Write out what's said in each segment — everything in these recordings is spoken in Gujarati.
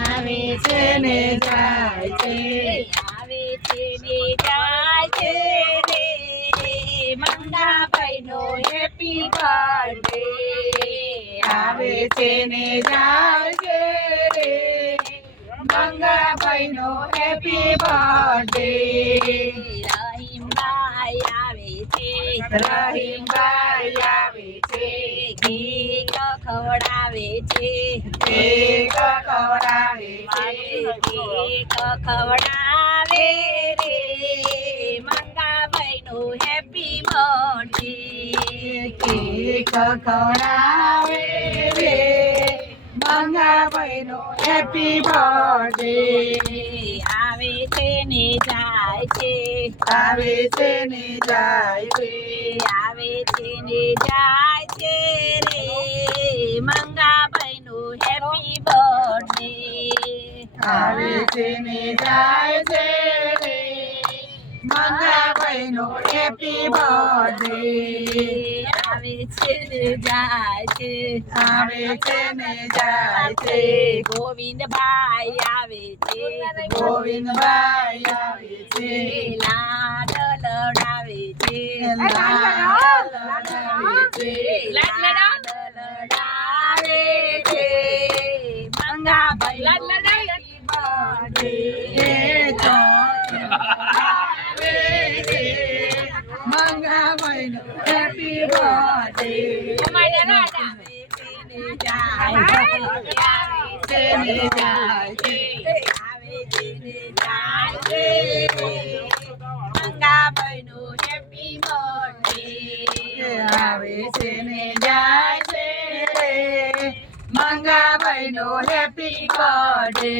આવે છે ને જાય છે, આવે છે ને જાય છે રે મંગાભાઈનો હેપી બર્થડે. આવે છે ને જાય છે રે મંગાભાઈનો હેપી બર્થડે. રહીમભાઈ આવે છે, રહીમભાઈ આવે છે, કેક ખવડાવે છે, કેક ખવડાવે છે, કેક ખવડાવે રે મંગાભાઈનો હેપી બર્થડે. કેક ખવડાવે રે મંગાભાઈનો હેપી બર્થડે. આવે છે ને જાય છે, આવે છે ને જાય છે, આવે છે ને જાય છે રે મંગાભાઈનો હેપી બર્થડે. આવે છે ને જાય છે રે મંગાભાઈનો હેપી બર્થડે. આવે છે ને જાય છે, આવે છે ને જાય છે, ગોવિંદભાઈ આવે છે, ગોવિંદભાઈ આવે છે, લાડ લડાવે છે, લાડ લડાવે છે, લાડ લડાવે છે મંગાભાઈ લાડ લડાવે મંગાભાઈનો હેપી બર્થડે. મંગાભાઈનો હેપી બર્થડે. આવે છે ને જાય છે રે મંગાભાઈનો હેપી બર્થડે.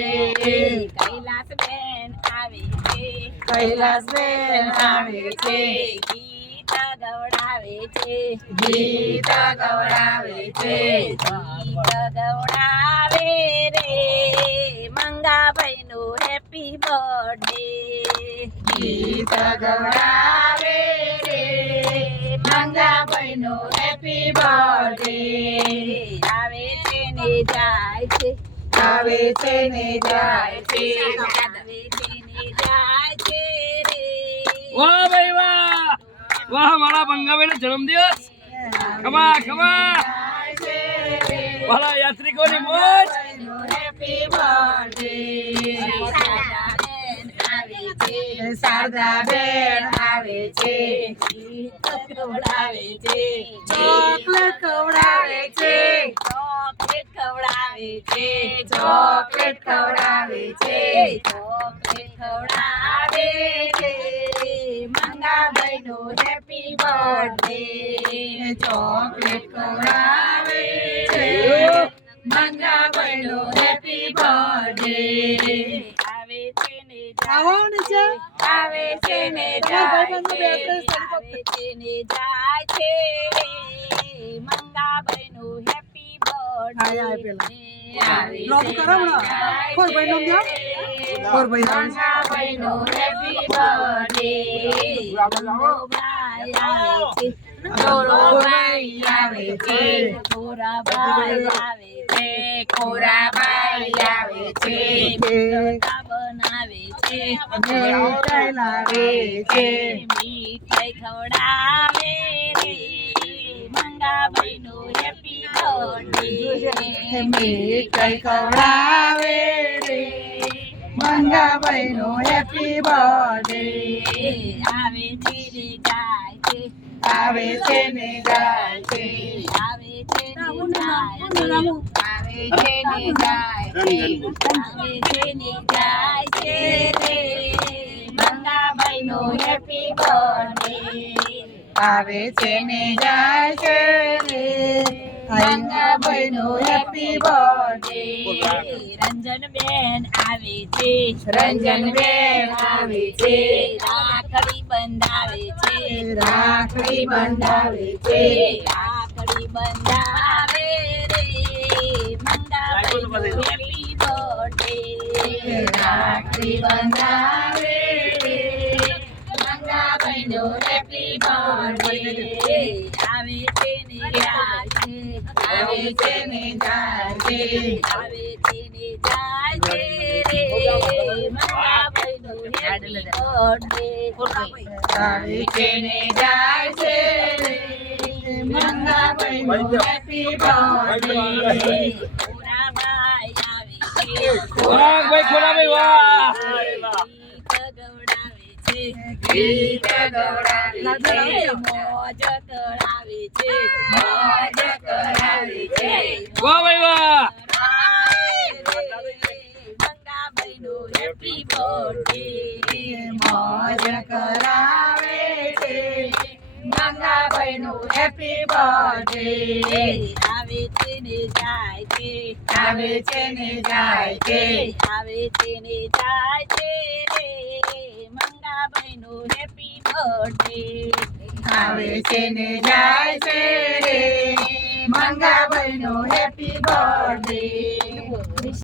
કૈલાસબેન આવે છે, કૈલાસબેન આવે છે, ગીત ગવડાવે છે, ગીત ગવડાવે છે, ગીત ગવડાવે રે મંગાભાઈનો હેપી બર્થડે. ગીત ગવડાવે રે મંગાભાઈનો હેપી બર્થડે. આવે છે ને જાય છે, આવે છે ને જાય છે, આવે છે ને જાય છે રે. વાહ ભાઈ વાહ, વાહ મારા બંગાભાઈનો જન્મદિવસ. ખમા ખમા વાલા યાત્રિકોની મોજ. Happy birthday. આવે છે, શારદાબેન આવે છે, ગીત ગવડાવે છે, ચોકલેટ ખવડાવે છે, ચોકલેટ ખવડાવે છે, ચોકલેટ ખવડાવે છે, ચોકલેટ ખવડાવે છે મંગાભાઈનો હેપી બર્થડે. ચોકલેટ ખવડાવે છે મંગાભાઈનો હેપી બર્થડે. આવે છે ને આવે છે ને જાય છે, આવે છે ને જાય છે મંગાભાઈનો હેપી બર્થડે. આવે છે ને મંગાભાઈનો હેપી બર્થડે. ભાઈ આવે છે, ગૌરવભાઈ આવે છે, ગોરાભાઈ આવે છે, ખોરાભાઈ આવે છે, મીઠા બનાવે છે, મીઠાઈ લાવે છે, મીઠાઈ ખવડાવે રે મંગાભાઈનો હેપી બર્થડે. મીઠાઈ ખવડાવે રે મંગાભાઈનો હેપી બર્થડે. આવે છે ને જાય છે, આવે છે ને જાય છે, આવે છે ને જાય છે, આવે છે ને જાય છે, આવે છે ને જાય છે રે મંગાભાઈનો હેપી બર્થડે. આવે છે ને જાય છે રે મંગાભાઈનો હેપી બર્થડે. રંજનબેન આવે છે, રંજનબેન આવે છે, રાખડી બંધાવે છે, રાખડી બંધાવે છે, રાખડી બંધાવે રે મંગાભાઈનો હેપી બર્થડે. રાખડી બંધાવે રે મંગાભાઈનો હેપી બર્થડે. આવે છે ને જાય છે, આવે છે ને જાય છે, આવે છે ને જાય છે રે મંગાભાઈનું happy birthday. આવે છે ને જાય છે રે મંગાભાઈનું હેપી બર્થડે. ખોરાભાઈ આવે છે ખોરાકભાઈ ખોરાકભાઈ વાહ ગીત ગવડાવે છે ગીત ગવડાવે છે, મોજ કરાવે છે મોજ કરાવે છે. વાહ ભાઈ વાહ મંગાભાઈનું happy birthday. મોજ કરાવે છે મંગાભાઈનું હેપી બર્થડે. આવે છે ને જાય છે આવે છે ને જાય છે આવે છે ને જાય છે રે મંગાભાઈનું happy birthday. આવે છે ને જાય છે રે મંગાભાઈનું હેપી બર્થડે.